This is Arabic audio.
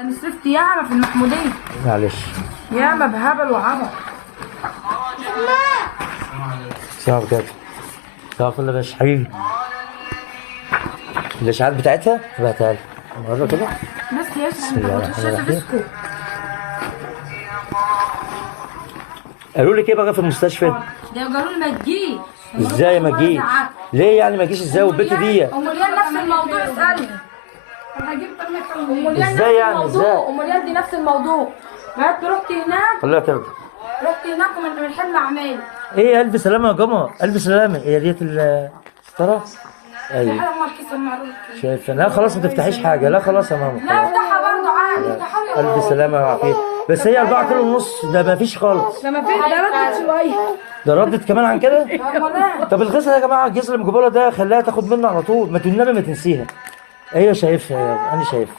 ده انا صرفت ياما في المحموديه. معلش. ياما بهبل وعبط. صعب كده. صعب ولا باش حبيبي؟ الاشعاعات بتاعتها بعتها لي مرة كده. بس يا بسم انت الله كنت الرحمن شايف الرحيم. اسكت. قالوا لك ايه بقى في المستشفى؟ ده قالوا لي ما تجيش. ازاي ما تجيش؟ ليه يعني ما تجيش ازاي والبت دي؟ اموليان نفس الموضوع اسالني. اموليان نفس ازاي يعني ازاي؟ الموضوع. اموليان دي نفس الموضوع. بعد رحت هناك. خليها ترجع. رحت هناك ومن الحلم اعمال. ايه الف سلامة يا جماعة، الف سلامة. هي ديت الستارة؟ ايوه. الحلم ما الكيس المعروف. شايفة؟ لا خلاص ما تفتحيش حاجة، لا خلاص يا ماما. لا افتحها برضه عادي افتحها لي. الف سلامة وعافية. بس هي 4 كيلو ونص، ده ما فيش خالص. ده ما فيش ده ردت شويه. ده ردت كمان عن كده؟ امال طب الغسل يا جماعة، الجسر اللي مجيبه لها ده خليها تاخد منه على طول، ما تنسيها. ايوه شايفها، انا شايفها.